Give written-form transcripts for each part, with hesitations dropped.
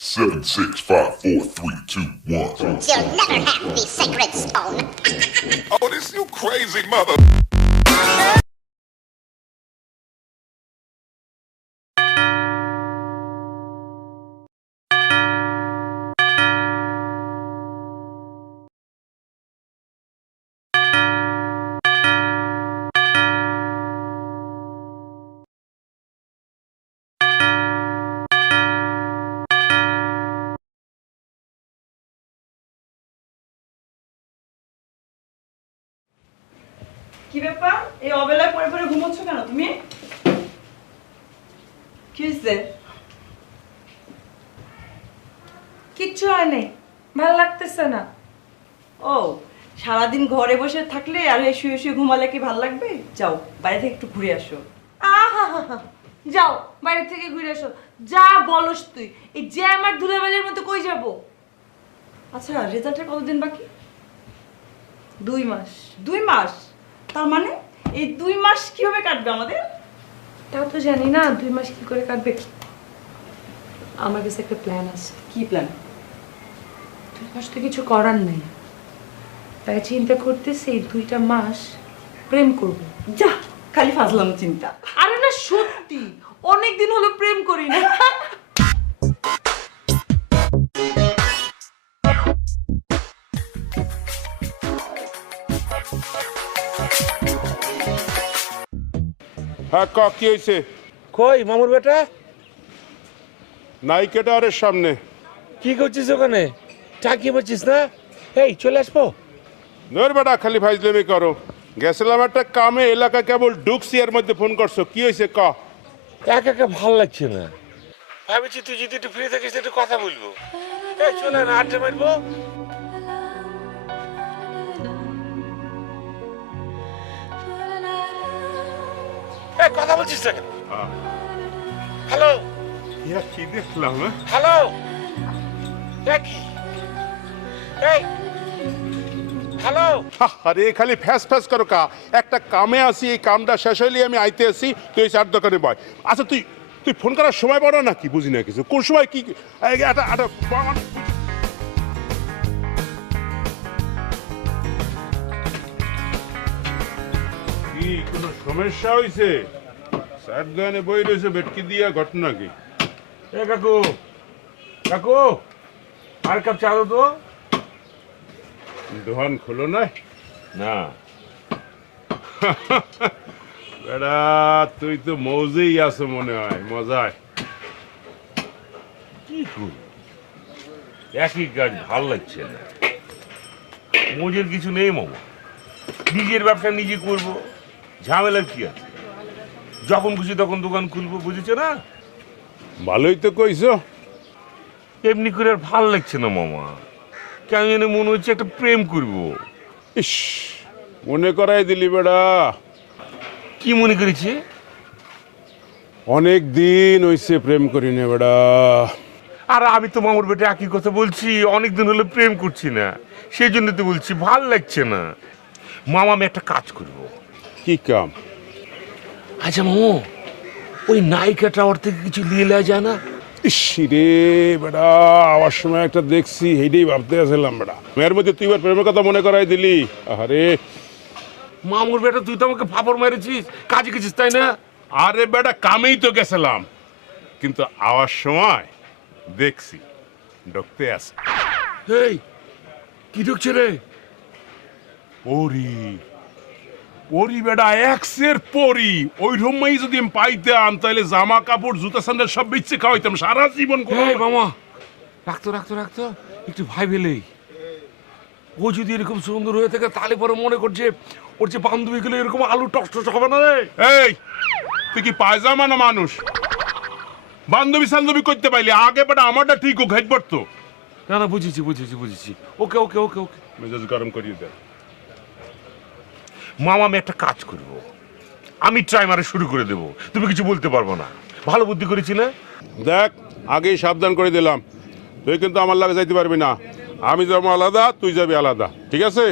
Seven, 6, 5, 4, 3, 2, 1. You'll never have the sacred stone. Oh, this you crazy mother. কি ব্যাপার এই অবেলায় পরে পরে ঘুমোচ্ছ কেন তুমি? কি হয়েছে? কিচ্ছু হয়নি, ভালো লাগতেছে না। ও সারাদিন ঘরে বসে থাকলে আর এই শুয়ে শুয়ে ঘুমালে কি ভালো লাগবে? যাও বাইরে থেকে একটু ঘুরে আসো। আহা হা হা, যাও বাইরে থেকে ঘুরে আসো। যা বলস তুই, এই যে আমার ধুলাবালির মতো কই যাব? আচ্ছা রেজাল্টের কতদিন বাকি? 2 মাস। 2 মাস? তার মানে এই 2 মাস কিভাবে কাটবে আমাদের? তাও তো জানি না 2 মাস কি করে কাটবে। আমার কাছে একটা প্ল্যান আছে। কি প্ল্যান? 2 মাস তো কিছু করার নেই, তাই চিন্তা করতেছি এই 2টা মাস প্রেম করব। যা খালি ফাজলাম চিন্তা। আরে না সত্যি, অনেকদিন হলো প্রেম করি না। হ্যাঁ কি হয়েছে? কই মামুর বেটা, নাইকেটারের সামনে। কি করছিস ওখানে? চাকি বলছিস না? এই চলে আসবো। নর বেটা খালি ফাইজলামি করো। গেছিলাম একটা কামে, এলাকা কেবল ঢুকছি এর মধ্যে ফোন করছো। কি হয়েছে ক? একা একা ভাল লাগছে না, ভাবছি তুই যদি একটু ফ্রি থাকিস একটু কথা বলবো। এই চলে না, আড্ডা মারবো। এই কথা বলছিস না কেন? হ্যালো ইয়া কি দেখলাম? হ্যালো, কি এই হ্যালো? আরে খালি ফ্যাস ফ্যাস করো কা। একটা কামে আসি, এই কামটা শেষ হইলে আমি আইতে আসি, তুই চার দোকানে বয়। আচ্ছা তুই তুই ফোন করার সময় পড়ো না কি? বুঝি না কিছু। কোন সময় কি কি কোনো সমস্যা হয়েছে? চার দোকানে বই রয়েছে, বেটকি দিয়া ঘটনা কি? এ কাকু, কাকু আর কাপ চা দাও তো। দোকান খোলো না? না বেড়া তুই তো মৌজেই আছো মনে হয়, মজায়। কি করব, একই কাজ ভাল লাগছে না। মজুর কিছু নেই মামা, নিজের ব্যবসা নিজে করব, ঝামেলার কি আছে? যখন খুশি তখন দোকান খুলবো, বুঝেছো না? ভালোই তো কইছো। এমনি করে আর ভাল লাগছে না মামা, কেন জানি মনে হচ্ছে একটা প্রেম করব। ইস, মনে করাই দিলি বেড়া। কি মনে করেছে? অনেক দিন হইছে প্রেম করি না বেড়া। আর আমি তো মামুর বেটে একই কথা বলছি, অনেকদিন হলো প্রেম করছি না, সেই জন্য তো বলছি ভাল লাগছে না। মামা আমি একটা কাজ করব। কি কাম? আচ্ছা মামু, ওই নায়িকা টাওয়ার থেকে কিছু নিয়ে নেওয়া যায় না? ইস রে বেড়া, আবার সময় একটা দেখছি, এইটাই ভাবতে আসলাম বেড়া। মেয়ের মধ্যে তুই এবার প্রেমের কথা মনে করাই দিলি। আরে মামুর বেটা, তুই তো আমাকে ফাপড় মেরেছিস, কাজে গেছিস তাই না? আরে বেটা কামেই তো গেছিলাম, কিন্তু আওয়ার সময় দেখছি ঢুকতে আছে। এই কি ঢুকছে রে? পরি পরি বেটা, এক্সের পরি। ওই রুমাই যদি আমি পাইতাম তাহলে জামা কাপড় জুতা স্যান্ডেল সব বিচ্ছে খাওয়াইতাম সারা জীবন। এই মামা, রাখতো রাখতো রাখতো, একটু ভাই বেলেই। ও যদি এরকম সুন্দর হয়ে থাকে তাহলে পরে মনে করছে ওর যে বান্ধবীগুলো এরকম আলু টস হবে না রে। এই তুই কি পায়জামা না মানুষ? বান্ধবী সান্ধবী করতে পাইলি আগে বেটা, আমারটা ঠিক ও ঘাইট পড়তো। না না, বুঝেছি বুঝেছি বুঝেছি। ওকে ওকে ওকে ওকে মেজাজ গরম করিয়ে দেয়। মামা আমি একটা কাজ করব, আমি ট্রাইমারে শুরু করে দেব, তুমি কিছু বলতে পারবো না। ভালো বুদ্ধি করেছি না? দেখ আগেই সাবধান করে দিলাম, তুই কিন্তু আমার লাগে যাইতে পারবি না। আমি যাবো আলাদা, তুই যাবি আলাদা, ঠিক আছে?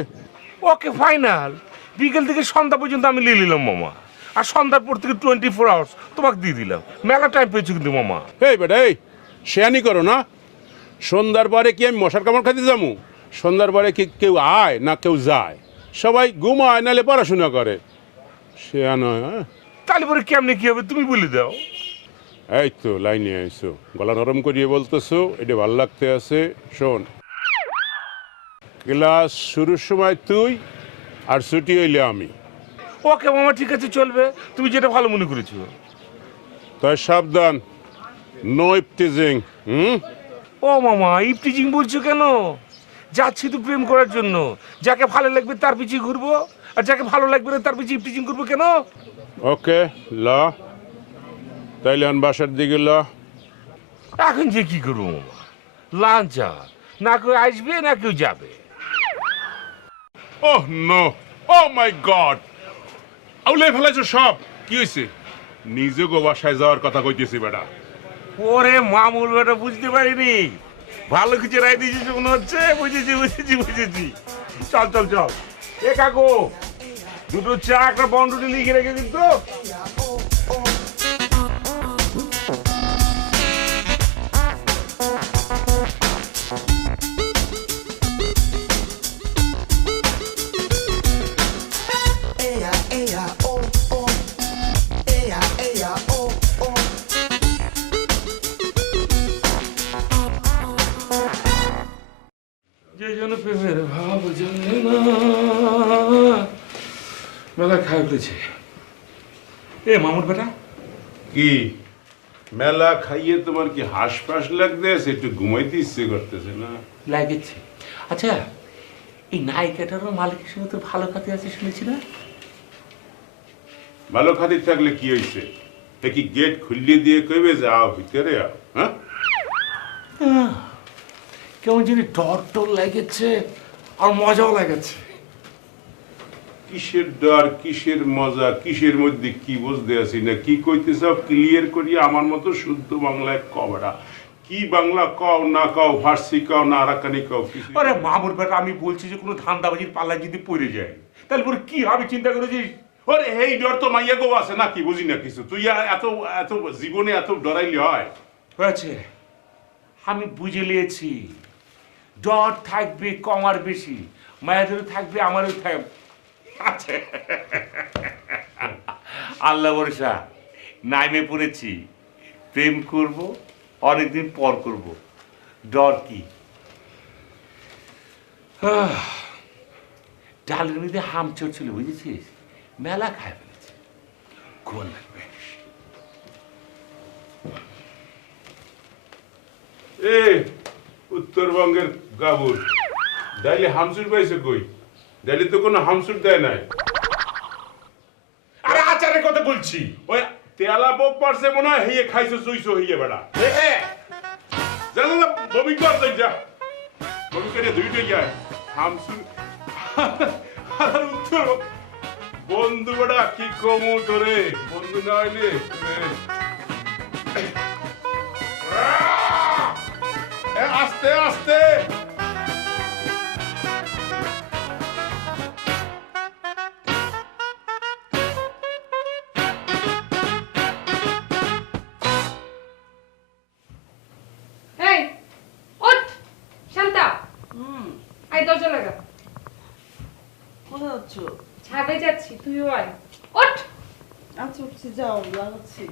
ওকে ফাইনাল। বিকেল থেকে সন্ধ্যা পর্যন্ত আমি নিয়ে নিলাম মামা, আর সন্ধ্যার পর থেকে 24 আওয়ার্স তোমাকে দিয়ে দিলাম। মেলা টাইম পেয়েছি কিন্তু মামা। এই বেটা এই শেয়ানি করো না, সন্ধ্যার পরে কি আমি মশার কামড় খাইতে যাবো? সন্ধ্যার পরে কি কেউ আয় না কেউ যায়? সবাই ঘুমায় নাহলে পড়াশোনা করে। সে নয়। হ্যাঁ, তাহলে পরে কেমনে কি হবে তুমি বলে দাও। এই তো লাইনে আইসো, গলা নরম করিয়ে বলতেছো, এটা ভাল লাগতে আছে। শোন, ক্লাস শুরুর সময় তুই আর ছুটি হইলে আমি। ওকে মামা, ঠিক আছে, চলবে, তুমি যেটা ভালো মনে করেছো। তাই সাবধান, নো ইফটিজিং। ও মামা, ইফটিজিং বলছো কেন? যাচ্ছি তো প্রেম করার জন্য, যাকে ভালো লাগবে তার পিছিয়ে ঘুরবো, আর যাকে ভালো লাগবে না তার পিছিয়ে ইফটিজিং করবো কেন? ওকে, ল তাইলে আন বাসার দিকে ল। এখন যে কি করবো মামা? লাঞ্চ না কেউ আসবে না কেউ যাবে। ওহ নো, ও মাই গড, আউলে ফেলাইছো সব। কি হয়েছে? নিজে গো বাসায় যাওয়ার কথা কইতেছি বেটা। ওরে মামুর বেটা, বুঝতে পারিনি, ভালো কিছু রায় দিয়েছিস মনে হচ্ছে। বুঝেছি বুঝেছি বুঝেছি, চল চল চল। এ কাকু, দুটো চা একটা বন্ডুটি লিখে রেখে দিন তো। যে যেন প্রেমের ভাব জানে না, মেলা খাই ফেলেছে। এ মামুর বেটা, কি মেলা খাইয়ে তোমার কি হাঁসফাঁস লাগতেছে? একটু ঘুমাইতে ইচ্ছে করতেছে না? লাগেছে। আচ্ছা, এই নায়িকাটারও মালিকের সঙ্গে তোর ভালো খাতে আছে শুনেছি না? ভালো খাতির থাকলে কি হয়েছে? এ কি গেট খুলিয়ে দিয়ে কইবে যে আও ভিতরে আও? হ্যাঁ, কেমন জানি ডর টর লাগেছে আর মজাও লাগেছে। কিসের ডর, কিসের মজা, কিসের মধ্যে কি বুঝতে আছি না? কি কইতে সব ক্লিয়ার করি আমার মতো শুদ্ধ বাংলায় কবড়া। কি বাংলা কও না কও, ফার্সি কও না আরাকানি কও, কিছু। আরে মামুর বেটা, আমি বলছি যে কোনো ধান্দাবাজির পাল্লায় যদি পড়ে যায় তাহলে পরে কি হবে চিন্তা করেছিস? ওরে এই ডর তো মাইয়া গো আছে না, কি বুঝি না কিছু। তুই এত এত জীবনে এত ডরাইলে হয়? হয়েছে, আমি বুঝে নিয়েছি। ডর থাকবে কম আর বেশি, মায়াদেরও থাকবে, আমারও থাকবে। আচ্ছা, আল্লাহ ভরসা, নাইমে পড়েছি, প্রেম করব, অনেকদিন পর করব, ডর কি? ডালের মধ্যে হাম চড়ছিল, বুঝেছিস? মেলা খায় ফেলেছে, ঘুম লাগবে। এ উত্তরবঙ্গের গাবুর ডাইলে হামসুর পাইছে কই? ডাইলে তো কোনো হামসুর দেয় নাই। আরে আচারের কথা বলছি। ওই তেলা বোক পারছে মনে হয়, হেয়ে খাইছো চুইছো হইয়ে বেড়া। যা যা বমি কর, তুই যা বমি করে ধুইতে যায়। হামসুর আর উত্তর বন্ধু বেড়া, কি কমু তোরে? বন্ধু না হইলে আস্তে আস্তে। এই ওঠ শান্তা, আই দরজা লাগা। কোথায় যাচ্ছ? ছাদে যাচ্ছি, তুইও আয়। ওঠ। আচ্ছা উঠছি, যাও, লাগাচ্ছি।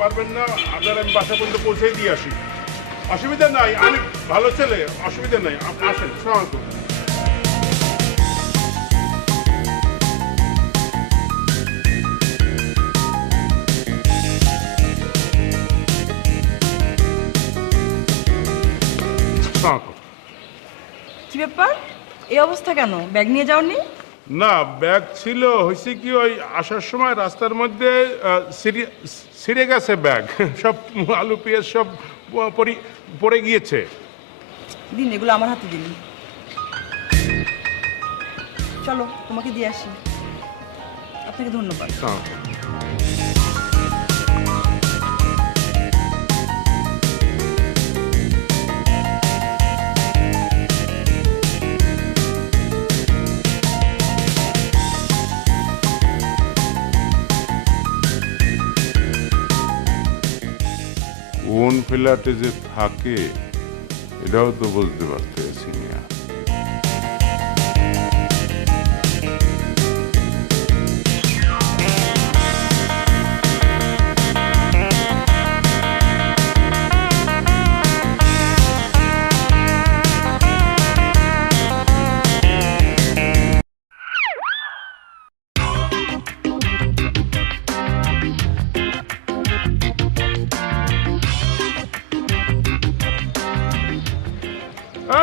পারবেন না আপনার আমি বাসা পর্যন্ত পৌঁছে দিয়ে আসি। অসুবিধা নাই, আমি ভালো ছেলে, অসুবিধা নাই, আপনি আসেন। আসসালামু আলাইকুম। কি ব্যাপার, এই অবস্থা কেন? ব্যাগ নিয়ে যাওনি? না, ব্যাগ ছিল, হয়েছে কি ওই আসার সময় রাস্তার মধ্যে ছিঁড়ে গেছে ব্যাগ, সব আলু পেঁয়াজ সব পড়ে গিয়েছে। দিন, এগুলো আমার হাতে দিন। চলো তোমাকে দিয়ে আসি। আপনাকে ধন্যবাদ। কোন ফ্ল্যাটে যে থাকে এটাও তো বলতে পারতেছি না।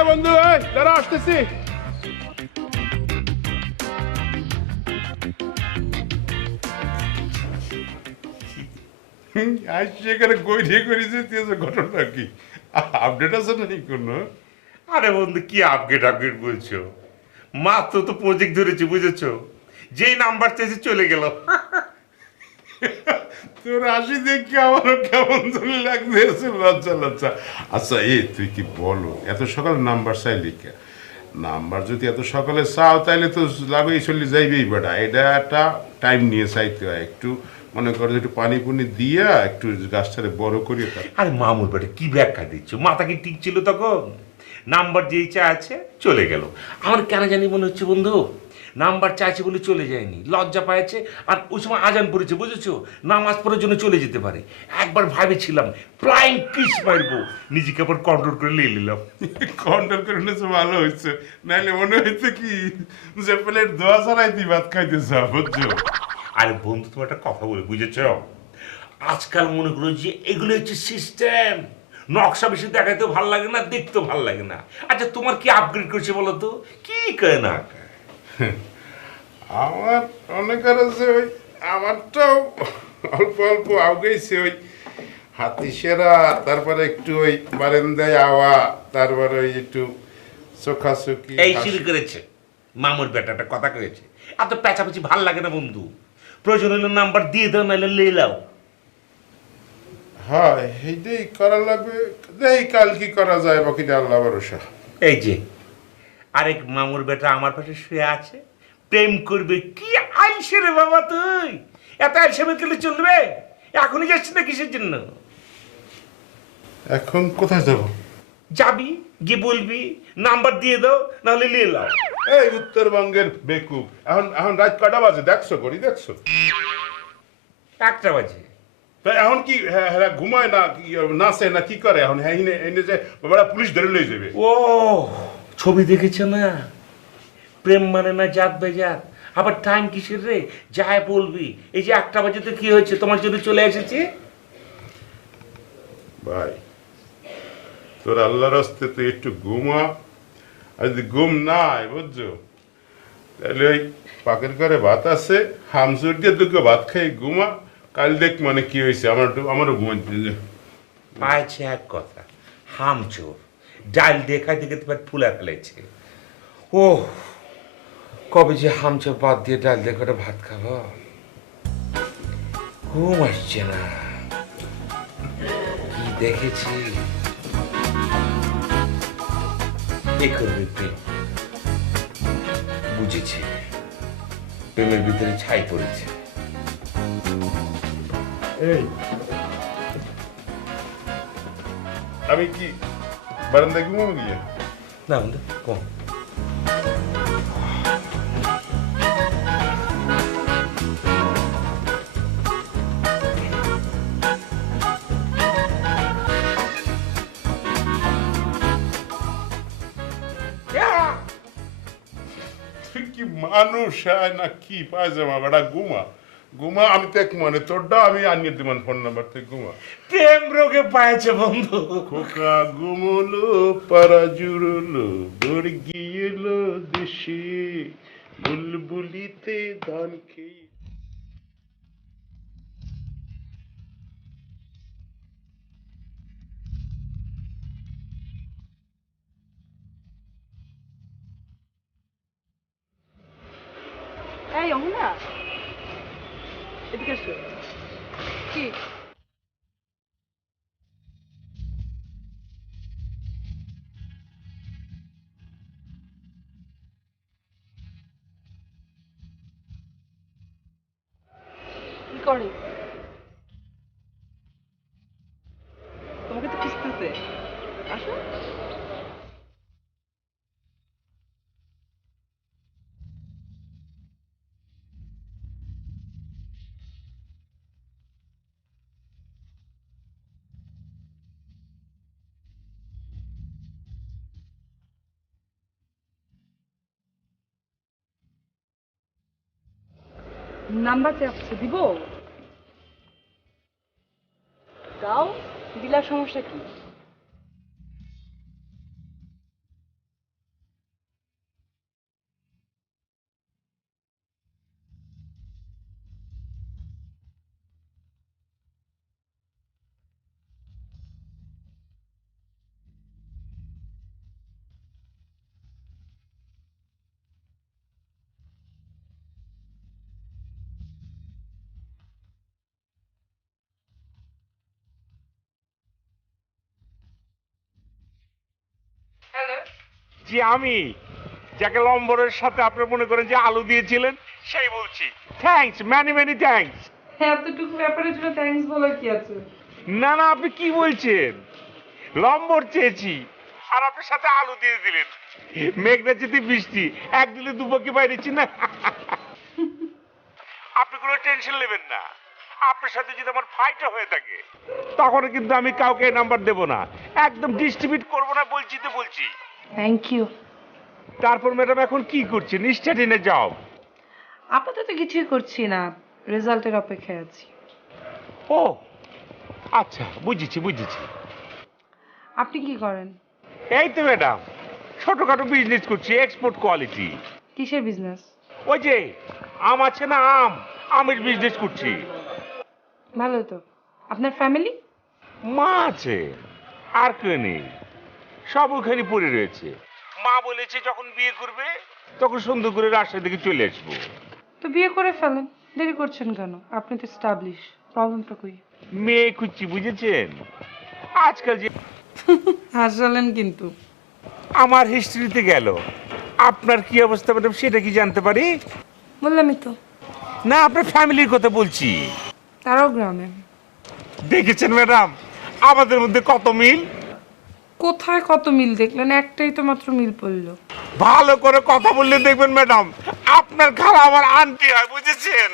বন্ধু, যারা আসতেছি। সেখানে গৈরিয়ে করেছে, ঘটনা কি আপডেট আছে নাকি কোনো? আরে বন্ধু, কি আপডেট বলছো? মাত্র তো প্রজেক্ট ধরেছি, বুঝেছো? যেই নাম্বার চেয়েছে চলে গেল। তোর হাসি দেখে আমারও কেমন লাগতেছে, লজ্জা লজ্জা। আচ্ছা তুই কি বলো, এত সকালে নাম্বার চাইলি কে? নাম্বার যদি এত সকালে চাও তাহলে তো লাগেই চলে যাইবেই বেটা। এটা একটা টাইম নিয়ে চাইতে হয়, একটু মনে করো একটু পানি পুনি দিয়া একটু গাছটারে বড় করিয়ে। আরে মামুর বেটা কি ব্যাখ্যা দিচ্ছ? মাথা কি ঠিক ছিল তখন? নাম্বার যেই চা আছে চলে গেল। আমার কেন জানি মনে হচ্ছে বন্ধু নাম্বার চাইছে বলে চলে যায়নি, লজ্জা পাইছে। আর ওই সময় আজান পড়েছে, বুঝেছো? নামাজ পড়ার জন্য চলে যেতে পারে। একবার ভাবেছিলাম ফ্লাইং কিস মারবো, নিজেকে আবার কন্ট্রোল করে নিয়ে নিলাম। কন্ট্রোল করে নিয়েছে, ভালো হয়েছে। নাইলে মনে হয়েছে কি যে প্লেট দোয়া ছাড়াই তুই ভাত খাইতে চাও, বুঝছো? আরে বন্ধু, তোমার একটা কথা বলে, বুঝেছ? আজকাল মনে করো যে এগুলো হচ্ছে সিস্টেম। নকশা বেশি দেখাতেও ভালো লাগে না, দেখতেও ভালো লাগে না। আচ্ছা তোমার কি আপগ্রেড করছে বলো তো? কি করে না আমার অনেক আছে, ওই আমারটাও অল্প অল্প আউগেছে। ওই হাতি সেরা, তারপরে একটু ওই বারান্দায় আওয়া, তারপরে ওই একটু চোখাচোখি। এই শুরু করেছে মামুর বেটাটা, কথা কয়েছে। এত পেঁচাপেচি ভাল লাগে না বন্ধু। প্রয়োজন হলে নাম্বার দিয়ে দাও, নাহলে লে লাও। হ্যাঁ, এইটাই করা লাগবে। এই কাল কি করা যায় বাকি আল্লাহ ভরসা। এই যে আরেক মামুর বেটা আমার পাশে শুয়ে আছে, প্রেম করবে। কি আইসে রে বাবা, তুই এত আইসে গেলে চলবে? এখনই যাচ্ছিস না কিসের জন্য? এখন কোথায় যাব? যাবি গিয়ে বলবি নাম্বার দিয়ে দাও, নাহলে নিয়ে লাও। এই উত্তরবঙ্গের বেকুব, এখন এখন রাত কটা বাজে দেখছো? করি দেখছো 1টা বাজে। এখন কি হ্যাঁ ঘুমায় না, নাচে না, কি করে এখন? হ্যাঁ এনে যে বাবা পুলিশ ধরে লয়ে যাবে। ও ছবি দেখেছ না? প্রেম মানে না জাত বেজাত। আবার টাইম কিসের রে? যাই বলবি এই যে 1টা বাজে তো কি হয়েছে, তোমার জন্য চলে এসেছি। ভাই তোর আল্লাহর রাস্তে তুই একটু ঘুমা। আর যদি ঘুম নাই বুঝছো, তাহলে ওই পাকের ঘরে ভাত আছে, হামসুর দিয়ে দুটো ভাত খাই ঘুমা। কাল দেখ মানে কি হয়েছে, আমারও ঘুমাইতে পাইছে এক কথা, হামচোর ডাল দেখাই দেখে তোমার ফুলা ফেলেছে। ও কবে যে হামচোর বাদ দিয়ে ডাল দেখাটা ভাত খাবো, ঘুম আসছে না। কি দেখেছি বুঝেছি, প্রেমের ভিতরে ছাই পড়েছে। এই আমি কি বারান্দায় ঘুমাবো গিয়ে? না বন্ধু কম। মানুষ আয় না কি পায়জামা বেটা ঘুমা ঘুমা আমি দেখ মানে তোরটা আমি আনিয়ে দিমান ফোন নাম্বার থেকে ঘুমা প্রেম রোগে পাইছে বন্ধু। খোকা ঘুমলো পারা জুড়লো দৌড় গিয়েলো দেশে বুলবুলিতে ধান খেয়ে এই অহনা, এদিকে এসো। কি কি করে? তোমাকে তো খুঁজতেছে। আসো। নাম্বার চাচ্ছে, দিব? দাও, দিলার সমস্যা কি? জি আমি, যাকে লম্বরের সাথে আপনি মনে করেন যে আলু দিয়েছিলেন সেই বলছি। Thanks, many many thanks. এতটুকু ব্যাপারের জন্য থ্যাঙ্কস বলার কি আছে? না না, আপনি কি বলছেন? লম্বর চেয়েছি আর আপনার সাথে আলু দিয়ে দিলেন। মেঘনা যেতে বৃষ্টি, এক দিলে দুপক্ষে বাইরেছি না। আপনি কোনো টেনশন নেবেন না, আপনার সাথে যদি আমার ফাইটও হয়ে থাকে তখন কিন্তু আমি কাউকে নাম্বার দেব না, একদম ডিস্ট্রিবিউট করবো না, বলছি তো বলছি। Thank you. তারপর ম্যাডাম এখন কি করছেন? স্টাডিনে যাও। আপাতত কিছুই করছি না, রেজাল্টের অপেক্ষায় আছি। ও আচ্ছা, বুঝেছি বুঝেছি। আপনি কি করেন? এই তো ম্যাডাম ছোটখাটো বিজনেস করছি, এক্সপোর্ট কোয়ালিটি। কিসের বিজনেস? ওই যে আম আছে না, আমের বিজনেস করছি। ভালো তো। আপনার ফ্যামিলি? মা আছে, আর কেউ নেই, সব ওখানে পড়ে রয়েছে। মা বলেছে যখন বিয়ে করবে তখন সুন্দর করে রাস্তা দিকে চলে আসবো। তো বিয়ে করে ফেলেন, দেরি করছেন কেন? আপনি তো স্টাবলিশ, প্রবলেমটা কই? মেয়ে খুঁজছি, বুঝেছেন? আজকাল যে হাসালেন কিন্তু। আমার হিস্ট্রিতে গেল, আপনার কি অবস্থা ম্যাডাম সেটা কি জানতে পারি? বললামই তো, না আপনার ফ্যামিলির কথা বলছি। তারাও গ্রামে। দেখেছেন ম্যাডাম আমাদের মধ্যে কত মিল। কোথায় কত মিল দেখলেন? একটাই তো মাত্র মিল পড়লো। ভালো করে কথা বললে দেখবেন ম্যাডাম আপনার খালা আমার আন্টি হয়, বুঝেছেন?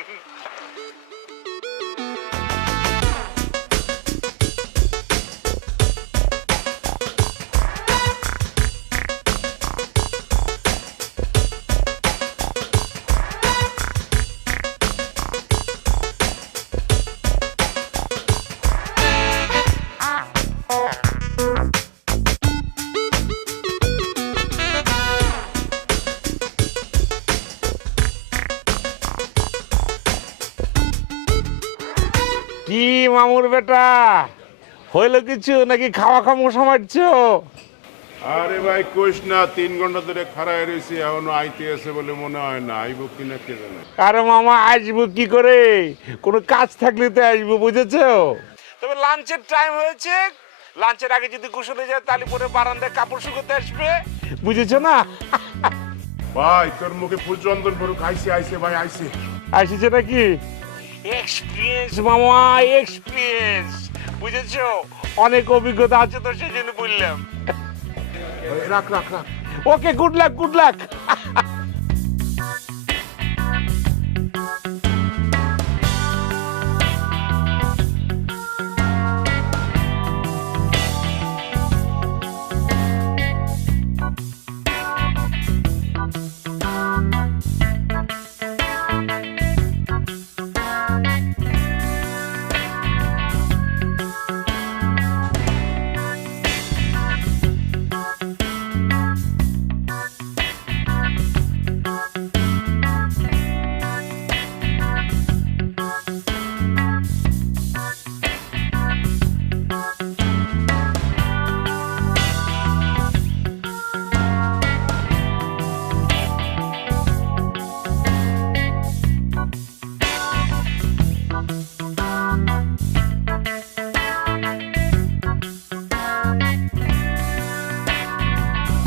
কি মামুর বেটা, হইলো কিছু নাকি খাওয়া খামোশা মারছো? আরে ভাই কোশ না, 3 ঘন্টা ধরে খাড়ায় রয়েছি, এখনো আইতে আছে বলে মনে হয় না। আইব কিনা কে জানে। আরে মামা আসবো কি করে, কোনো কাজ থাকলে তো আসবো, বুঝেছো? তবে লাঞ্চের টাইম হয়েছে, লাঞ্চের আগে যদি গোসলে যায় তাহলে পরে বারান্দায় কাপড় শুকোতে আসবে, বুঝেছো না? ভাই তোর মুখে ফুল চন্দন পড়ুক। আইসে আইসে ভাই আইসে। আসিছে নাকি? এক্সপিরিয়েন্স মামা, এক্সপিরিয়েন্স, বুঝেছো? অনেক অভিজ্ঞতা আছে তো সেই জন্য বললাম। রাখ রাখ রাখ। ওকে, গুড লাক গুড লাক।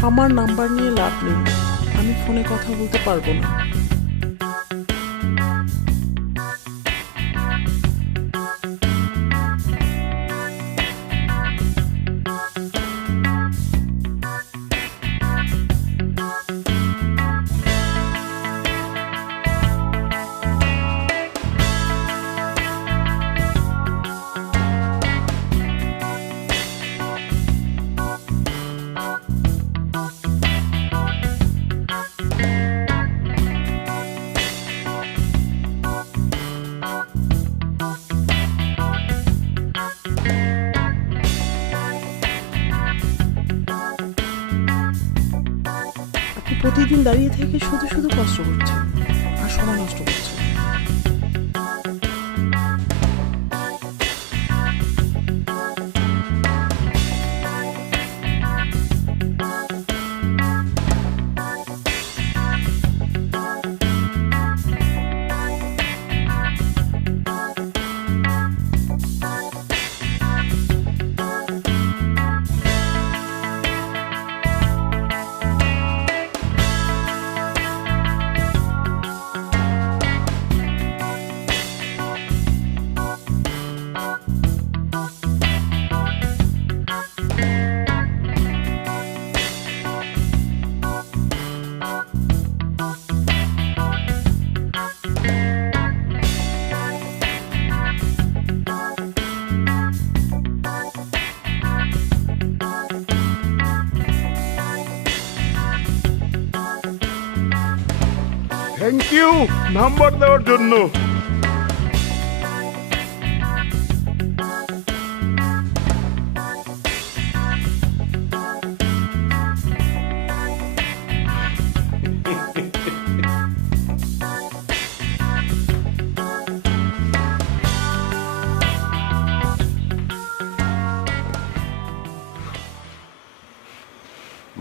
আমার নাম্বার নিয়ে লাভ নেই, আমি ফোনে কথা বলতে পারবো না। প্রতিদিন দাঁড়িয়ে থেকে শুধু শুধু কষ্ট করছে আর সময় নষ্ট করছে। থ্যাংক ইউ নাম্বার দেওয়ার জন্য।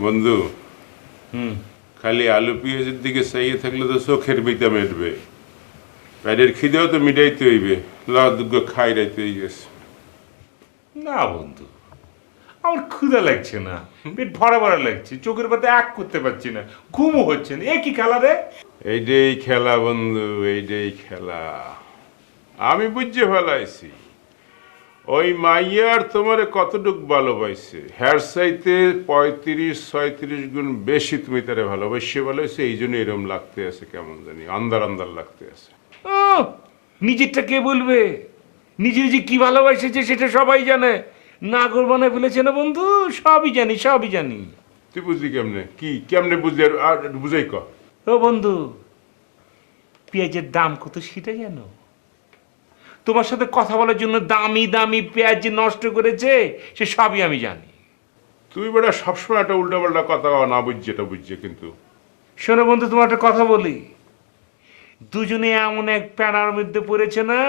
বন্ধু, খালি আলু পেঁয়াজের দিকে চাইয়ে থাকলে তো চোখের বিতা মেটবে, পেটের খিদেও তো মিটাইতে হইবে। দুগ্গ খাই রাইতে গেছে। না বন্ধু, আমার ক্ষুধা লাগছে না, পেট ভরা ভরা লাগছে, চোখের পাতে এক করতে পারছি না, ঘুমও হচ্ছে না। এ কি খেলা রে? এইটাই খেলা বন্ধু, এইটাই খেলা। আমি বুঝতে ফেলাইছি ওই মাইয়ার তোমারে কতটুক ভালোবাসছে, হ্যার চাইতে 35-36 গুণ বেশি তুমি তারে ভালোবাসে বলেছে। এই জন্য এরম লাগতে আছে, কেমন জানি আন্দার আন্দার লাগতে আছে। নিজেরটা কে বলবে? নিজে নিজে কি ভালোবাসেছে সেটা সবাই জানে। নাগর বানায় ফেলেছে না বন্ধু, সবই জানি, সবই জানি। তুই বুঝলি কেমনে? কি কেমনে বুঝলি? আর বুঝাই ক। ও বন্ধু, পেঁয়াজের দাম কত সেটা জানো? তোমার সাথে কথা বলার জন্য দামি দামি পেঁয়াজ যে নষ্ট করেছে সে সবই আমি জানি। তুই বেটা সবসময় একটা উল্টা পাল্টা কথা কও, না বুঝছে এটা বুঝছে। কিন্তু শোনো বন্ধু, তোমার একটা কথা বলি, দুজনে এমন এক প্যানার মধ্যে পড়েছে না,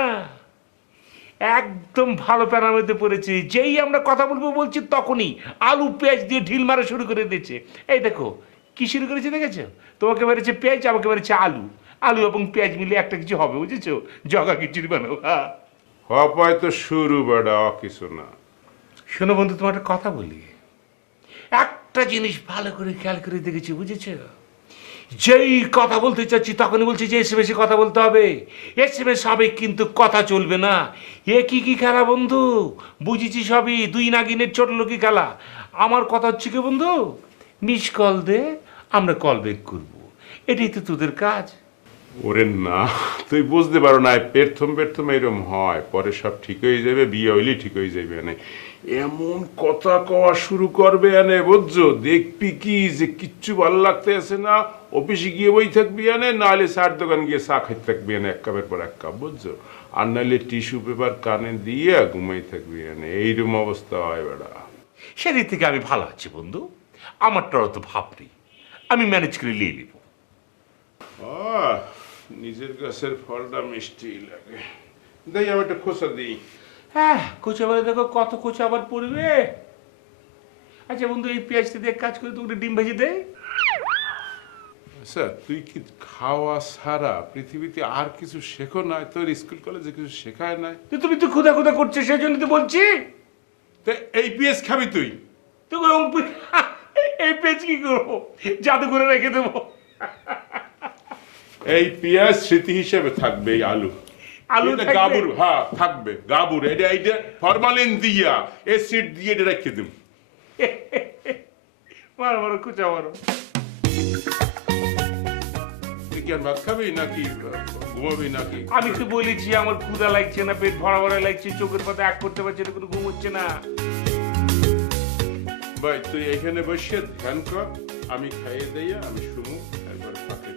একদম ভালো প্যানার মধ্যে পড়েছে। যেই আমরা কথা বলবো বলছি তখনই আলু পেঁয়াজ দিয়ে ঢিল মারা শুরু করে দিয়েছে। এই দেখো কি শুরু করেছে দেখেছো? তোমাকে বেড়েছে পেঁয়াজ, আমাকে বেড়েছে আলু। আলু এবং পেঁয়াজ মিলে একটা কিছু হবে, বুঝেছো? জগা খিচুড়ি বানাবো। হপায় তো শুরু বেটা, কিছু না। শোনো বন্ধু, তোমার একটা কথা বলি, একটা জিনিস ভালো করে খেয়াল করে দেখেছি, বুঝেছো? যেই কথা বলতে চাচ্ছি তখনই বলছি যে এসএমএস এ কথা বলতে হবে, এসএমএস হবে কিন্তু কথা চলবে না। এ কি কি খেলা বন্ধু? বুঝেছি সবই, দুই নাগিনের ছোট লোকি খেলা। আমার কথা হচ্ছে কি বন্ধু, মিস কল দে, আমরা কল ব্যাক করবো, এটাই তো তোদের কাজ। ওরে না, তুই বুঝতে পারো না, প্রথম এরকম হয়, পরে সব ঠিক হয়ে যাবে, বিয়ে হইলে ঠিক হয়ে যাবে। এনে এমন কথা কওয়া শুরু করবে, এনে বুঝছো? দেখবি কি যে কিচ্ছু ভালো লাগতে আছে না, অফিসে গিয়ে বই থাকবি এনে, নাহলে চার দোকান গিয়ে চা খাইতে থাকবি এনে, এক কাপের পর এক কাপ, বুঝছো? আর নাহলে টিস্যু পেপার কানে দিয়ে ঘুমাই থাকবি এনে। এইরকম অবস্থা হয় বেড়া। সেদিক থেকে আমি ভালো আছি বন্ধু, আমারটাও তো ভাবরি, আমি ম্যানেজ করে নিয়ে নেব। নিজের গাছের ফলটা মিষ্টি লাগে। দেই আমি একটা খোসা দিই। হ্যাঁ, কোচা বলে দেখো কত কোচা আবার পড়বে। আচ্ছা বন্ধু, এই পেঁয়াজটা দিয়ে কাজ করে তোকে ডিম ভেজে দেয়। আচ্ছা, তুই কি খাওয়া ছাড়া পৃথিবীতে আর কিছু শেখো না? তোর স্কুল কলেজে কিছু শেখায় নাই? তুমি তো ক্ষুদা ক্ষুদা করছিস, সেই জন্য তো বলছি। এই পেঁয়াজ খাবি তুই? তো এই পেঁচ কি করবো? জাদু করে রেখে দেবো। এই পেঁয়াজ স্মৃতি হিসেবে থাকবে, এই আলু আলু এটা থাকবে? গাবুর, হ্যাঁ থাকবে গাবুর। এটা ফরমালিন দিয়া এসিড দিয়ে এটা রেখে দিম। মারো মারো, কুচা মারো। তুই কি আর ভাত খাবি নাকি ঘুমাবি নাকি? আমি তো বলেছি আমার ক্ষুধা লাগছে না, পেট ভরা ভরা লাগছে, চোখের পাতা এক করতে পারছে না, কোনো ঘুম হচ্ছে না। ভাই তুই এখানে বসে ধ্যান কর, আমি খাইয়ে দিয়া আমি শুমু, একবার ফাঁকে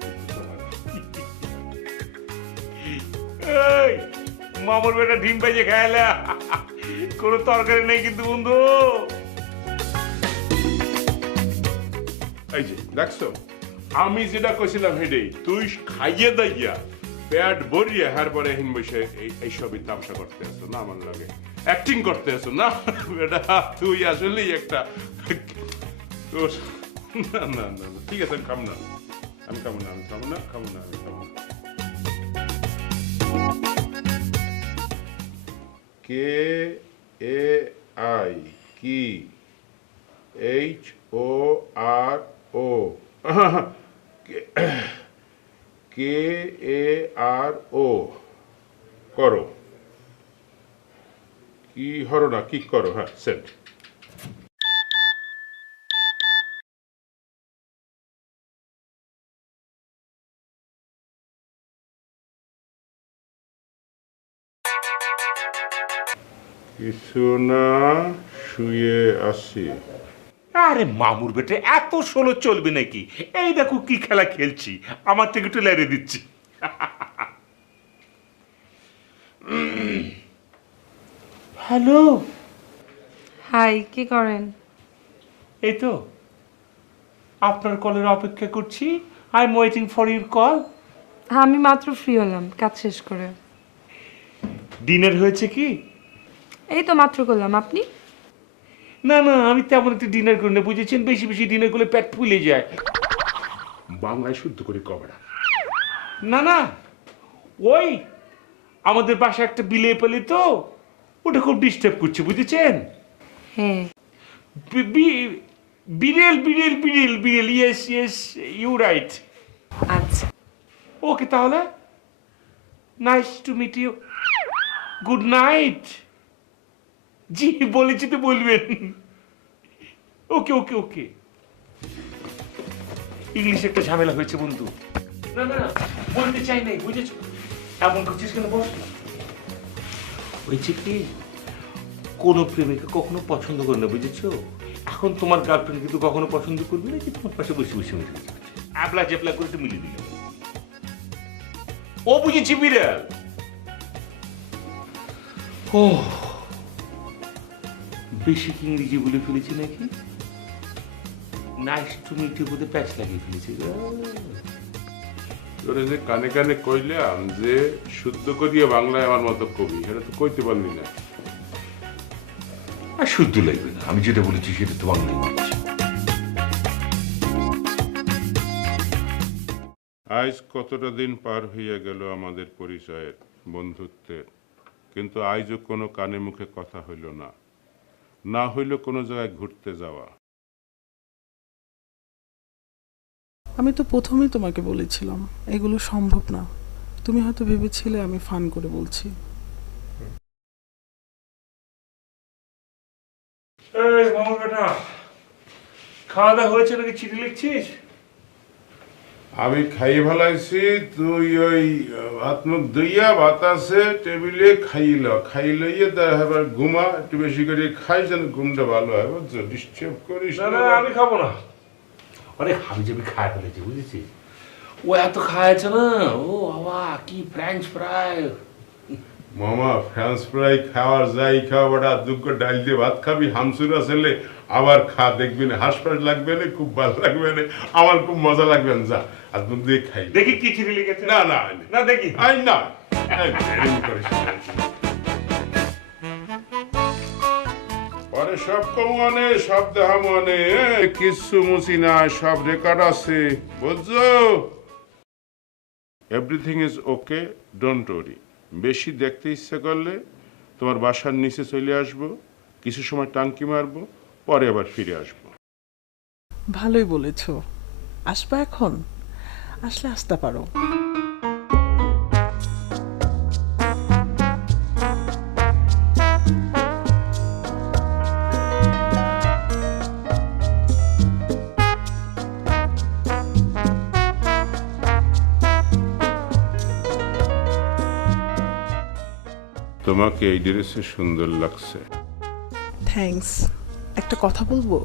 এই মামুর বেটা ডিম ভেজে খাইলা, কোনো তরকারি নেই কিন্তু বন্ধু। এই যে দেখছো, আমি যেটা কইছিলাম হেডেই, তুই খাইয়ে দাইয়া পেট ভরিয়ে হার পরে হিন বসে এইসবই তামসা করতে আসো না, আমার লাগে অ্যাক্টিং করতে আসো না বেটা। তুই আসলেই একটা না না না ঠিক আছে, আমি খাবো না, আমি খাবো না, আমি খাবো না, খাবো না, আমি খাবো না। কে এ আই কি এইচ ও আর ও, কে এ আর ও করো, কি হরো না কি করো, হ্যাঁ সেট। কিছু না, শুয়ে আসি। আরে মামুর বেটে এত ষোলো চলবে নাকি? এই দেখো কি খেলা খেলছি, আমার থেকে একটু লেড়ে দিচ্ছি। হ্যালো, হাই, কি করেন? এই তো আপনার কলের অপেক্ষা করছি। I am waiting for your call. আমি মাত্র ফ্রি হলাম কাজ শেষ করে। ডিনার হয়েছে কি? এই তো মাত্র করলাম, আপনি? না না, আমি তেমন একটু ডিনার করি না, বুঝেছেন? বেশি বেশি ডিনার করলে পেট ফুলে যায়। বাংলায় শুদ্ধ করে কবড়া। না না, ওই আমাদের বাসায় একটা বিলে পেলে তো, ওটা খুব ডিস্টার্ব করছে, বুঝেছেন? হ্যাঁ। বিড়েল বিড়েল বিড়েল বিড়েল, ইয়েস ইয়েস, ইউ রাইট। আচ্ছা, ওকে তাহলে, nice to meet you, good night. জি বলেছি তো বলবেন। ওকে ওকে ওকে। ইংলিশে একটা ঝামেলা হয়েছে বন্ধু। না না বলতে চাই নাই, বুঝেছো? এমন করছিস কেন? বস না। হয়েছে কি, কোনো প্রেমিকা কখনো পছন্দ করে না, বুঝেছো? এখন তোমার গার্লফ্রেন্ড কিন্তু কখনো পছন্দ করবে না যে তোমার পাশে বসে বসে মিলে যাচ্ছে, অ্যাপলা জেপলা করে তো মিলিয়ে দিল। ও বুঝেছি বিড়াল। ও বেশি কি ইংরেজি বলে ফেলেছি নাকি? নাইস টু মিট ইউ বলে প্যাচ লাগিয়ে ফেলেছি। তোরে যে কানে কানে কইলাম যে শুদ্ধ করিয়ে বাংলায় আমার মতো কবি, এটা তো কইতে পারলি না। আর শুদ্ধ লাগবে না, আমি যেটা বলেছি সেটা তো বাংলায় বলেছি। আজ কতটা দিন পার হইয়া গেল আমাদের পরিচয়ের, বন্ধুত্বের, কিন্তু আজও কোনো কানে মুখে কথা হইল না, না হইল কোনো জায়গায় ঘুরতে যাওয়া। আমি তো প্রথমেই তোমাকে বলেছিলাম এগুলো সম্ভব না। তুমি হয়তো ভেবেছিলে আমি ফান করে বলছি। এই মামা বেটা, খাওয়া দাওয়া হয়েছে নাকি? চিঠি লিখছিস? আমি খাইয়ে ফেলাইছি, তুই ওই হাত মুখ ধুইয়া বাতাসে টেবিলে খাইলে তারপর ঘুমা, একটু বেশি করে খাই যেন ঘুমটা ভালো হয়, বুঝছো? ডিস্টার্ব করিস না না, আমি খাবো না। অনেক হাবি জাবি খায় ফেলেছি, বুঝেছিস? ও এত খাওয়াছে না, ও বাবা কি ফ্রেঞ্চ ফ্রাই। মামা ফ্রেঞ্চ ফ্রাই খাওয়ার যাই খাওয়া, বড়া দুঃখ ডাল দিয়ে ভাত খাবি, হামসুরা ছেলে আবার খা, দেখবি না হাসপাতাল লাগবে না, খুব ভালো লাগবে না, আমার খুব মজা লাগবে না। যা হাত মুখ দিয়ে খাই। দেখি কি চিঠি লিখেছে। না না না দেখি। আই না এরকম করিস না। পরে সব কমনে সব দেহামনে, কিছু মুছি না, সব রেকর্ড আছে, বুঝছো? Everything is okay, don't worry. বেশি দেখতে ইচ্ছে করলে তোমার বাসার নিচে চলে আসবো, কিছু সময় টাঙ্কি মারবো, পরে আবার ফিরে আসবো। ভালোই বলেছ। আসবা এখন? আসলে আসতে পারো। তোমাকে এই ড্রেসে সুন্দর লাগছে। থ্যাঙ্কস। একটা কথা বলবো?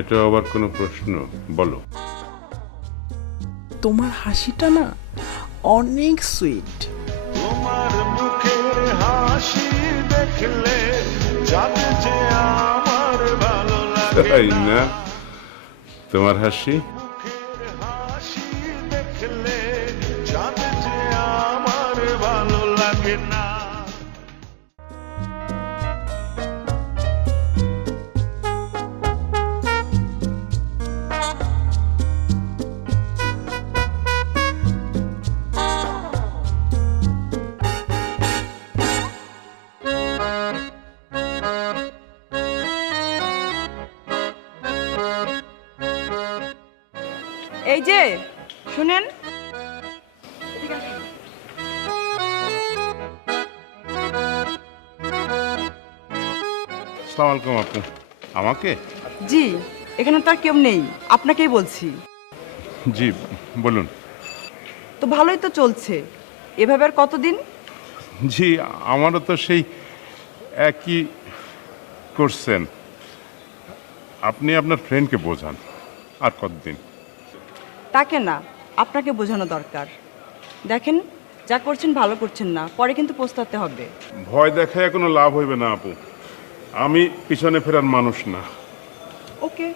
এটা আবার কোনো প্রশ্ন? বলো। তোমার হাসিটা না অনেক সুইট। তোমার মুখের হাসি দেখলে জানে যে আমার ভালো লাগে তাই না? তোমার হাসি মুখের হাসি দেখলে জানে যে আমার ভালো লাগে না। এই যে শুনেন, আসসালামু আলাইকুম আপু। আমাকে? জি এখানে তো আর কেউ নেই, আপনাকেই বলছি। জি বলুন। তো ভালোই তো চলছে, এভাবে আর কতদিন? জি আমারও তো সেই একই করছেন। আপনি আপনার ফ্রেন্ডকে বোঝান। আর কতদিন? তাকে না, আপনাকে বোঝানো দরকার। দেখেন যা করছেন ভালো করছেন না, পরে কিন্তু পস্তাতে হবে। ভয় দেখায় কোনো লাভ হইবে না আপু। আমি পিছনে ফেরার মানুষ না। ওকে,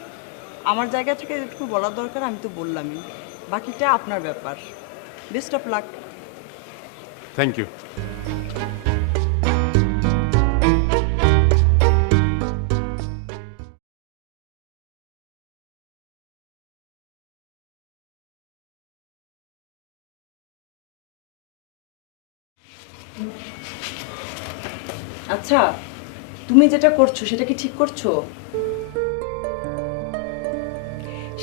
আমার জায়গা থেকে যেটুকু বলার দরকার আমি তো বললামই, বাকিটা আপনার ব্যাপার। Best of luck. Thank you. আচ্ছা, তুমি যেটা করছো সেটা কি ঠিক করছো?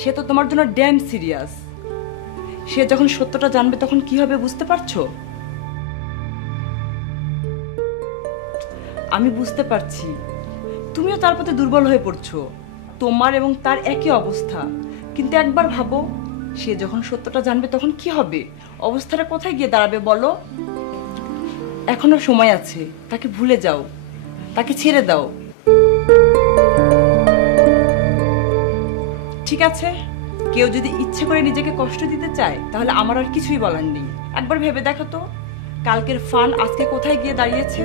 সে তো তোমার জন্য ড্যাম সিরিয়াস। সে যখন সত্যটা জানবে তখন কি হবে বুঝতে পারছো? আমি বুঝতে পারছি তুমিও তার প্রতি দুর্বল হয়ে পড়ছো। তোমার এবং তার একই অবস্থা, কিন্তু একবার ভাবো সে যখন সত্যটা জানবে তখন কি হবে, অবস্থাটা কোথায় গিয়ে দাঁড়াবে বলো? এখনো সময় আছে, তাকে ভুলে যাও, তাকে ছেড়ে দাও। ঠিক আছে, কেউ যদি ইচ্ছে করে নিজেকে কষ্ট দিতে চায় তাহলে আমার আর কিছুই বলার নেই। একবার ভেবে দেখো তো, কালকের ফান আজকে কোথায় গিয়ে দাঁড়িয়েছে।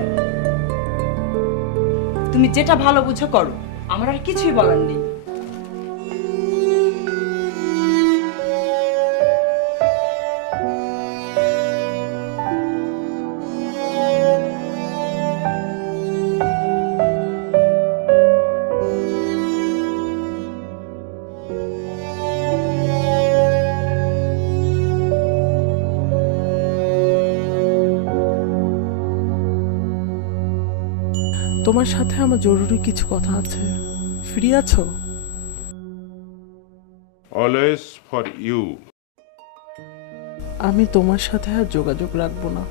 তুমি যেটা ভালো বুঝো করো, আমার আর কিছুই বলার নেই। তোমার সাথে আমার জরুরি কিছু কথা আছে। ফ্রি আছো? Always for you. আমি তোমার সাথে আর যোগাযোগ রাখবো না।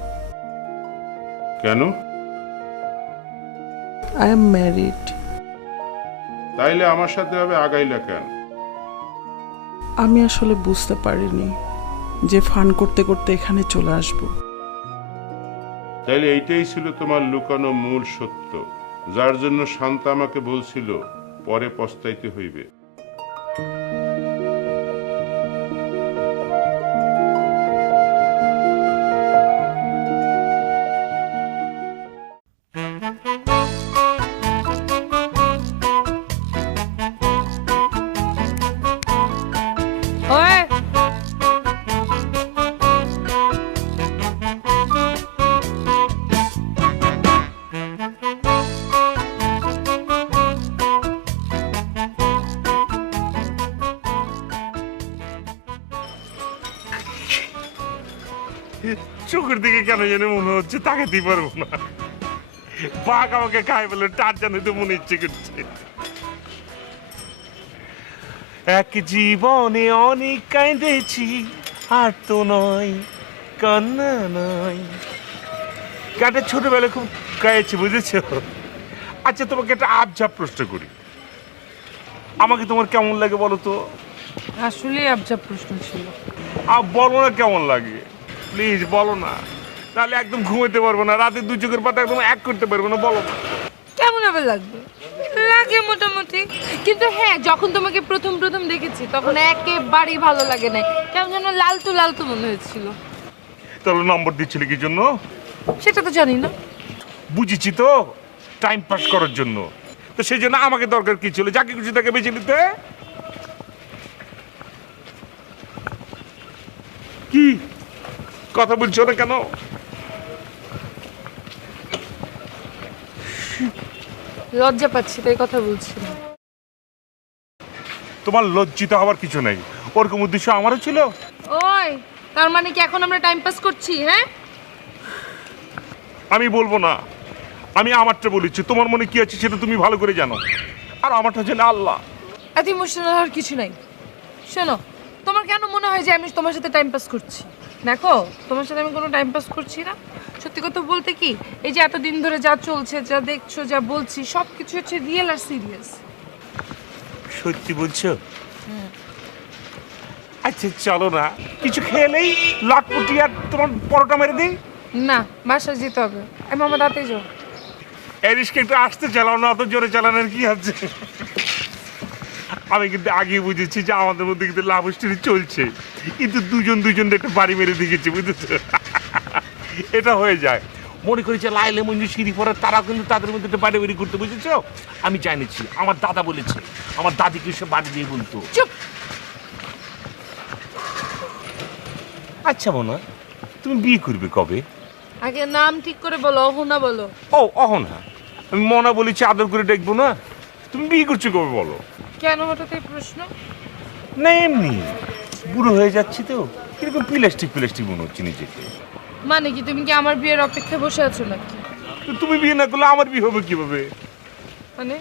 কেন? I am married. তাইলে আমার সাথে হবে আগাইলা কেন? আমি আসলে বুঝতে পারিনি যে ফান করতে করতে এখানে চলে আসবো। তাইলে এইটাই ছিল তোমার লুকানো মূল সত্য, যার জন্য শান্তা আমাকে বলছিল পরে পস্তাইতে হইবে। চোখের দিকে কেন জানি মনে হচ্ছে তাকাতেই পারবো না। বাঘ আমাকে খাই বলে টার জানি তো মনে ইচ্ছে করছে। এক জীবনে অনেক কাঁদেছি, আর তো নয়, কান্না নয়। গানটা ছোটবেলায় খুব গাইছি, বুঝেছো? আচ্ছা, তোমাকে একটা আবঝাপ প্রশ্ন করি, আমাকে তোমার কেমন লাগে বলো তো? আসলে আবজব প্রশ্ন ছিল। বলো না কেমন লাগে, প্লিজ বলো না, তাহলে একদম ঘুমাতে পারবো না, রাতে দু চোখের পাতা একদম এক করতে পারবো না। বলো না। কেমন হবে লাগবে? লাগে মোটামুটি, কিন্তু হ্যাঁ, যখন তোমাকে প্রথম প্রথম দেখেছি তখন একেবারেই ভালো লাগে নাই, কেমন যেন লালতু লালতু মনে হয়েছিল। তাহলে নম্বর দিচ্ছিলে কি জন্য? সেটা তো জানি না। বুঝেছি তো, টাইম পাস করার জন্য। তো সেই জন্য আমাকে দরকার কি ছিল? যাকে খুশি তাকে বেছে নিতে। কি কথা বলছো না কেন? লজ্জা পাচ্ছি তাই কথা বলছি না। তোমার লজ্জিত হওয়ার কিছু নাই, ওরকম উদ্দেশ্য আমারও ছিল। ওই, তার মানে কি এখন আমরা টাইম পাস করছি? হ্যাঁ, আমি বলবো না, আমি আমারটা বলেছি। তোমার মনে কি আছে সেটা তুমি ভালো করে জানো, আর আমারটা জানে আল্লাহ। এত ইমোশনাল হওয়ার কিছু নাই। শোনো, তোমার কেন মনে হয় যে আমি তোমার সাথে টাইম পাস করছি? দেখো, তোমার সাথে আমি কোনো টাইম পাস করছি না। সত্যি কথা বলতে কি, এই যে এতদিন ধরে যা চলছে, যা দেখছো, যা বলছি, সব কিছু হচ্ছে রিয়েল আর সিরিয়াস। সত্যি বলছো? আচ্ছা চলো না, কিছু খেলেই লাটপুটি আর তোমার পরোটা মেরে দিই। না, বাসায় যেতে হবে। আমি আমার রাতে যাও। এই রিস্কে একটু আসতে চালাও না, অত জোরে চালানোর কি আছে? আমি কিন্তু আগে বুঝেছি যে আমাদের মধ্যে কিন্তু লাভ স্টোরি চলছে, কিন্তু দুজন একটা বাড়ি মেরে দিয়েছে, বুঝেছো? এটা হয়ে যায়। মনে করি যে লাইলে মঞ্জু সিঁড়ি পরে তারা কিন্তু তাদের মধ্যে একটা বাড়ি বাড়ি করতে, বুঝেছো? আমি জানিছি, আমার দাদা বলেছে, আমার দাদিকে সে বাড়ি দিয়ে বলতো। চুপ। আচ্ছা মনা, তুমি বিয়ে করবে কবে? আগে নাম ঠিক করে বলো, অহনা বলো। ও অহনা, আমি মনা বলেছি আদর করে দেখবো না। তুমি বিয়ে করছো কবে বলো? কেন হঠাৎ এই প্রশ্ন? না এমনি, বুড়ো হয়ে যাচ্ছি তো, কিরকম প্লাস্টিক মনে হচ্ছে নিজেকে। মানে কি, তুমি কি আমার বিয়ের অপেক্ষায় বসে আছো নাকি? তো তুমি বিয়ে না করলে আমার বিয়ে হবে কিভাবে? মানে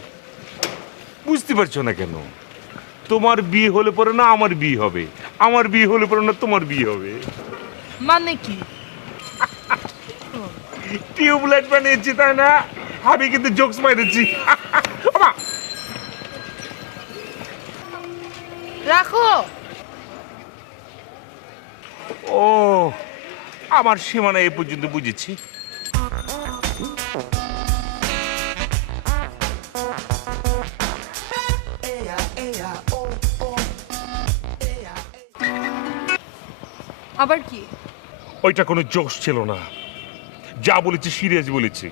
বুঝতে পারছো না কেন? তোমার বিয়ে হলে পরে না আমার বিয়ে হবে, আমার বিয়ে হলে পরে না তোমার বিয়ে হবে। মানে কি? টিউবলাইট বানিয়েছি তাই না? আমি কিন্তু জোকস মাইরেছি। রাখো। ও, আমার সীমানা এই পর্যন্ত বুঝেছি। আবার কি? ওইটা কোনো জোকস ছিল না, যা বলেছি সিরিয়াস বলেছি।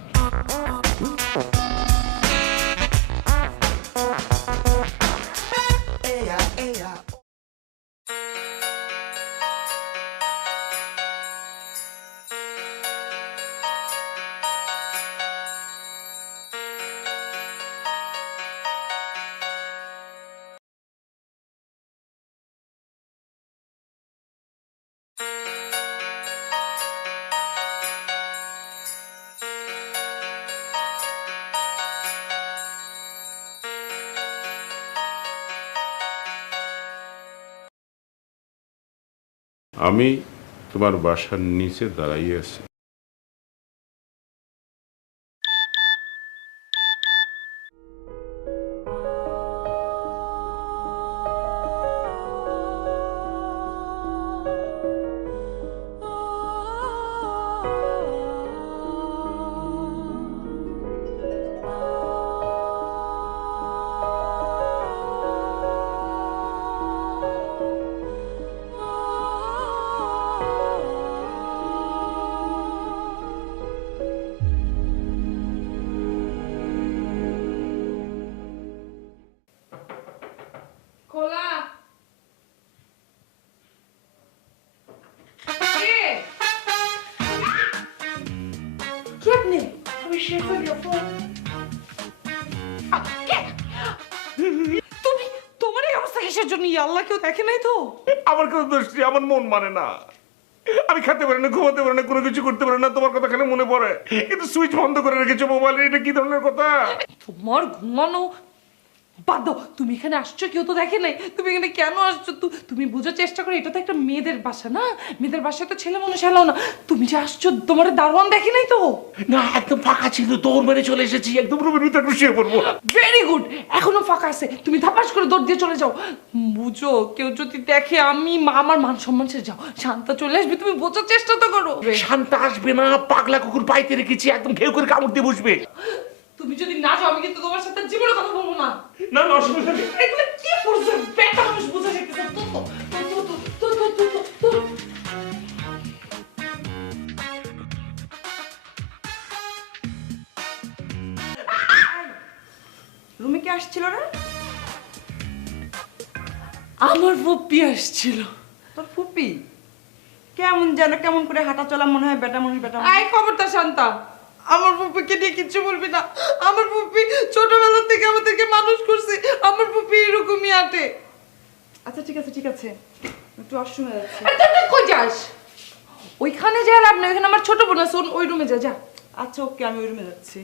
আমি তোমার বাসার নিচে দাঁড়াইয়ে আছি। খোলা। কি আপনি? আমি শেফ হয়ে গেলাম। তুমি, তোমার এই অবস্থা কিসের জন্য? আল্লাহ কেউ দেখে নাই তো? আমার কোনো দোষ নেই, আমার মন মানে না। আমি খেতে পারি না, ঘুমাতে পারি না, কোনো কিছু করতে পারি না, তোমার কথা খালি মনে পড়ে। কিন্তু সুইচ বন্ধ করে রেখেছো মোবাইলে, এটা কি ধরনের কথা? তোমার ঘুমানো বাদ দাও, তুমি এখানে আসছো কেউ তো দেখে নাই, তুমি এখানে কেন আসছো? তুমি বোঝার চেষ্টা করো, এটা তো একটা মেয়েদের বাসা না, মেয়েদের বাসায় তো ছেলে মানুষ এলাও না। তুমি যে আসছো তোমার দারোয়ান দেখে নাই তো? না, একদম ফাঁকা ছিল, দৌড় মেরে চলে এসেছি, একদম রুমের ভিতরে শুয়ে পড়বো। ভেরি গুড, এখনো ফাঁকা আছে, তুমি ধাপাস করে দৌড় দিয়ে চলে যাও। বুঝো, কেউ যদি দেখে আমার মান সম্মান শেষ। যাও, শান্তা চলে আসবে, তুমি বোঝার চেষ্টা তো করো। শান্তা আসবে না, পাগলা কুকুর পাইতে রেখেছি, একদম ঘেউ করে কামড় দিয়ে বসবে। তুমি যদি না যাও আমি কিন্তু তোমার সাথে জীবনে কথা বলবো না। না না, অসুবিধা নেই। এগুলো কি করছো? বেটা মানুষ বোঝা যেতেছে তো। রুমে কে আসছিল রে? আমার ফুপি আসছিল। তোর ফুপি? কেমন যেন কেমন করে হাঁটা চলা মনে হয় বেটা মানুষ বেটা মানুষ। আই খবরটা শান্তা, আমার ফুপিকে নিয়ে কিচ্ছু বলবি না। আমার ফুপি ছোটবেলা থেকে আমাদেরকে মানুষ করছে, আমার ফুপি এরকমই আটে। আচ্ছা ঠিক আছে ঠিক আছে, একটু অসময় হয়ে যাচ্ছে। কই যাস? ওইখানে যা লাভ নেই, ওইখানে আমার ছোট বোন আছে, ওই রুমে যা যা। আচ্ছা ওকে, আমি ওই রুমে যাচ্ছি।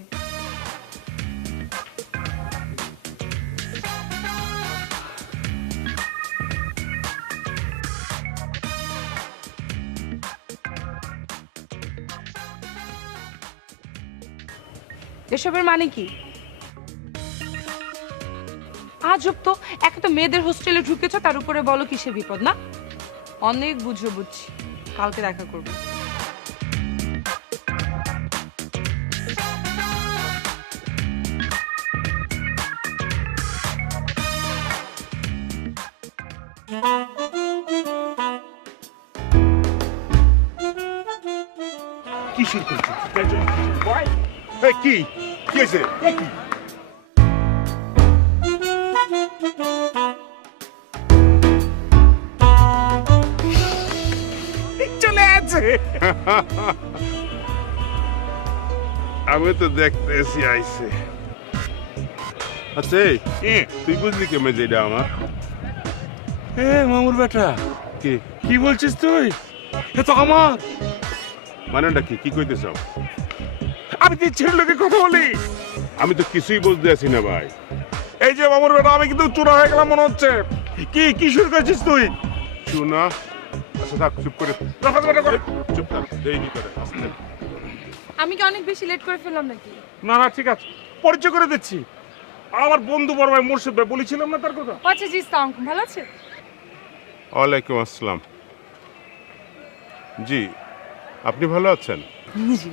এসবের মানে কি? আজব তো, একে তো মেয়েদের হোস্টেলে ঢুকেছো, তার উপরে বলো কিসের বিপদ না? অনেক বুঝো, বুঝছি, কালকে দেখা করবো। কি শুরু করছিস? কি হয়েছে? চলে আছে। আমি তো দেখতেছি আইছে। আচ্ছা তুই বুঝলি কেমন যে এটা আমার? এ মামুর বেটা, কি কি বলছিস তুই? এ তো আমার। মানেটা কি? কি কইতেছ? আমি কি ছেলে লোকে কথা বলি? আমি তো কিছুই বুঝতে আছি না ভাই। এই যে মামুর বেটা, আমি কিন্তু চূড়া হয়ে গেলাম মনে হচ্ছে। কি কি শুরু করেছিস তুই? চুনা? আচ্ছা থাক, চুপ করে চুপ থাক, দেরি করে। আমি কি অনেক বেশি লেট করে ফেললাম নাকি? না না, ঠিক আছে, পরিচয় করে দিচ্ছি। আমার বন্ধু বড় ভাই মোর্শেদ ভাই, বলেছিলাম না তার কথা? আচ্ছা জি, সালাম, ভালো আছে? ওয়ালাইকুম আসসালাম। জি, আপনি ভালো আছেন? জি।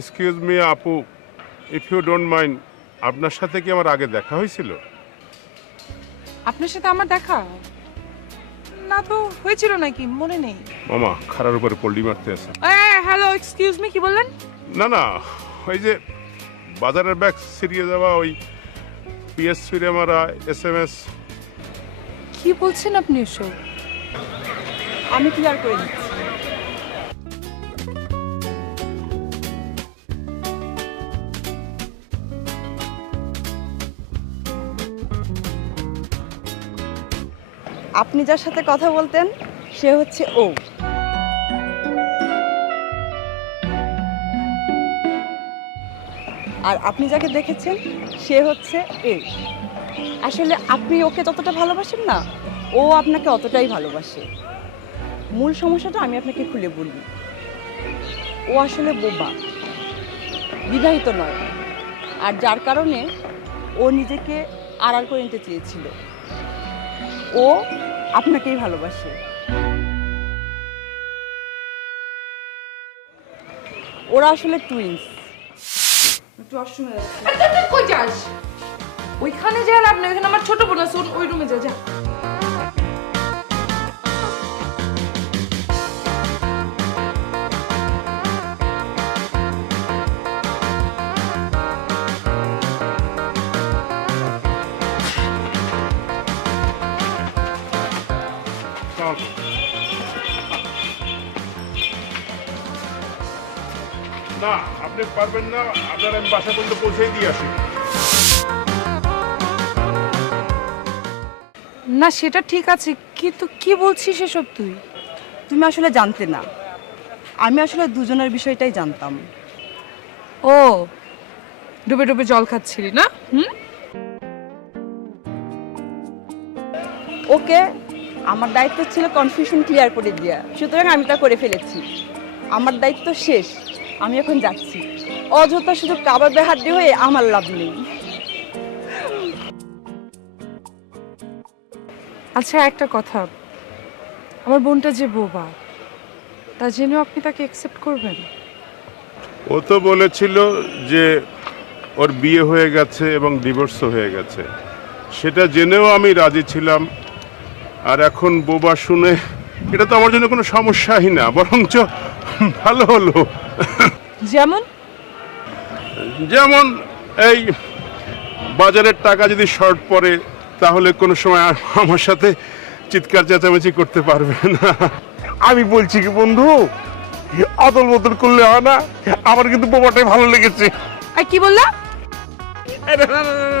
এক্সকিউজ মি আপু, ইফ ইউ ডোন্ট মাইন্ড, আপনার সাথে কি আমার আগে দেখা হয়েছিল? আপনার সাথে আমার দেখা না তো হয়েছিল নাকি, মনে নেই। মামা খারার উপরে পল্লি মারতে আছে। হ্যালো, এক্সকিউজ মি, কি বললেন? না না, ওই যে বাজারের ব্যাগ ছিড়িয়ে যাওয়া, ওই পিএস ফিরে মারা, SMS। কি বলছেন আপনি এসব? আমি ক্লিয়ার করে দিচ্ছি। আপনি যার সাথে কথা বলতেন সে হচ্ছে ও। আর আপনি যাকে দেখেছেন সে হচ্ছে এ। আসলে আপনি ওকে যতটা ভালোবাসেন না, ও আপনাকে অতটাই ভালোবাসে। মূল সমস্যাটা আমি আপনাকে খুলে বলি, ও আসলে বোবা, বিবাহিত নয়, আর যার কারণে ও নিজেকে আড়াল করে নিতে চেয়েছিল। ও আপনাকেই ভালোবাসে। ওরা আসলে টুইন্স। একটু অসময় যাচ্ছে। কই যাস? ওইখানে যা লাভ নেই, ওইখানে আমার ছোট বোন আছে, ওই রুমে যা যা। না, আপনি পারবেন না, আপনার আমি বাসা পর্যন্ত পৌঁছে দিয়ে আসি। না সেটা ঠিক আছে, কিন্তু কি বলছিস এসব তুই? তুমি আসলে জানতে না, আমি আসলে দুজনের বিষয়টাই জানতাম। ও, ডুবে ডুবে জল খাচ্ছিলি না? ওকে আমার দায়িত্ব ছিল কনফিউশন ক্লিয়ার করে দেওয়া, সুতরাং আমি তা করে ফেলেছি। আমার দায়িত্ব শেষ, আমি এখন যাচ্ছি। অযথা শুধু কাবাবে হাড্ডি হয়ে আমার লাভ নেই। আচ্ছা একটা কথা, আমার বোনটা যে বোবা, তা জেনেও আপনি তাকে অ্যাকসেপ্ট করবেন? ও তো বলেছিল যে ওর বিয়ে হয়ে গেছে এবং ডিভোর্সও হয়ে গেছে, সেটা জেনেও আমি রাজি ছিলাম। আর এখন বোবা শুনে এটা তো আমার জন্য কোনো সমস্যাই না, বরঞ্চ ভালো হলো। যেমন? যেমন এই বাজারের টাকা যদি শর্ট পড়ে তাহলে কোনো সময় আর আমার সাথে চিৎকার চেঁচামেচি করতে পারবে না। আমি বলছি কি বন্ধু, অদল বদল করলে হয় না, আমার কিন্তু বোমাটাই ভালো লেগেছে। আর কি বললা? না, না, না, না,